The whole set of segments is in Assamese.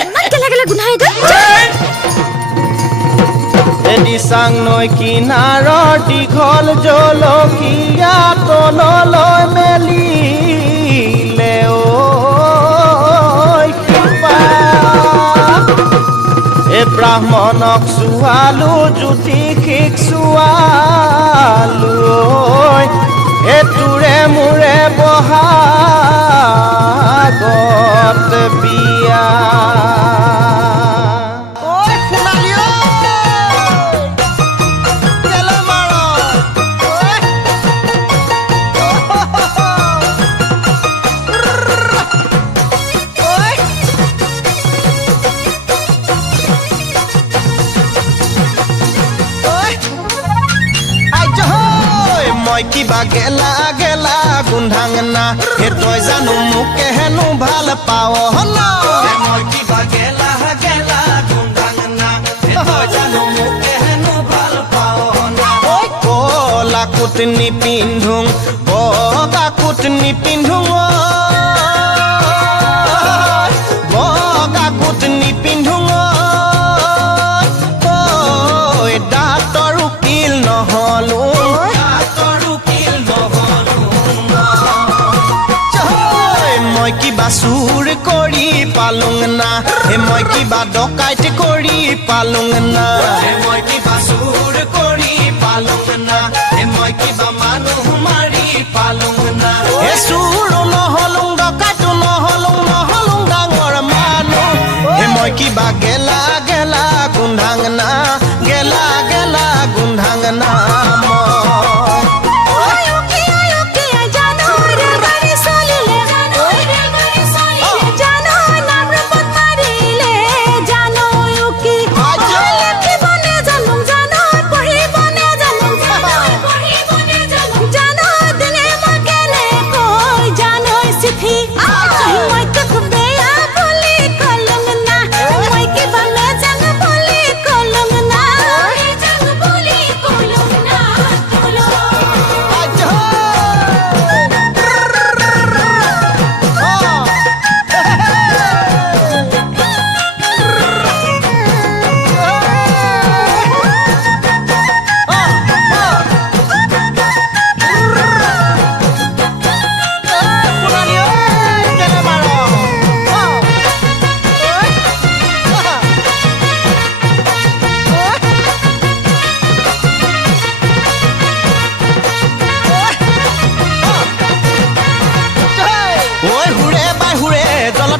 ইমান গেলা গেলা গোন্ধাই দে এদি চাং নৈ কিনাৰৰ দীঘল জলকীয়া তললৈ মেলিলে এ ব্ৰাহ্মণক চুৱালো জ্যোতিষিক চুৱালো এ তোৰে মোৰে বহাগত বিয়া কিবা গেলা গেলা গোন্ধাংনা হে তই জানো মোকে হেনো ভাল পাৱ না মই কিবা গেলা গেলা গোন্ধাংনা হে তই জানো মোকে হেনো ভাল পাৱ না ঐ কলা কোট নিপিন্ধোং বগা কোট নিপিন্ধোং বগা কোট নিপিন্ধোং ঐ ডাক্তৰ উকিল নহলো মই কিবা চুৰ কৰি পালুং না হে মই কিবা ডকাইত কৰি পালুং না হে মই কিবা চুৰ কৰি পালুং না হে মই কিবা মানুহ মাৰি পালুং না হে চুৰ নহলুং ডকাইত নহলুং নহলুং ডাঙৰ মানুহ হে মই কিবা গেলা গেলা গোন্ধাং না গেলা গেলা গোন্ধাং না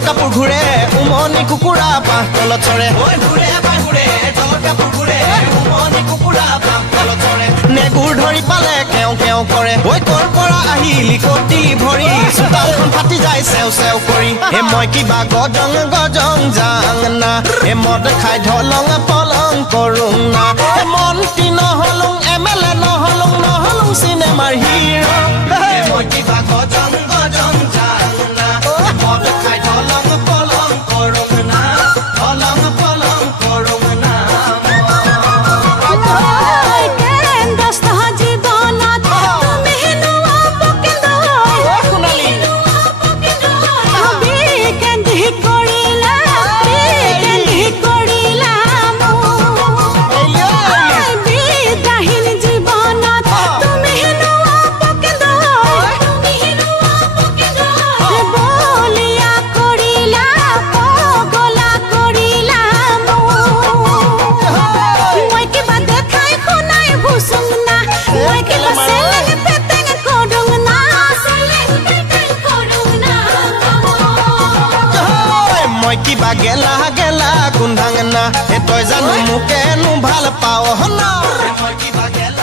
কাপোৰ ঘূৰে উমনি কুকুৰা পাহ তলত চৰে ঐ ঘূৰে বাই ঘূৰে জলত কাপোৰ ঘূৰে উমনি কুকুৰা পাহ তলত চৰে নেগুৰ ধৰি পালে কেও কেও কৰে ঐ কৰ পৰা আহিলি কটি ভৰি চোতালখন ফাটি যায় চেও চেও কৰি হে মই কিবা গজং গজং যাং না হে মদ খাই ঢলং পলং কৰোং না হে মন্ত্ৰী নহলুং MLA নহলুং নহলুং চিনেমাৰ হিৰো হে মই কিবা গজং গজং যাং না মদ খাই ঢলং পলং কৰোং না ঢলং পলং কৰোং না মই কিবা গেলা গেলা গোন্ধাং না হে তই জানো মোকে নো ভাল পাৱ না মই কিবা গেলা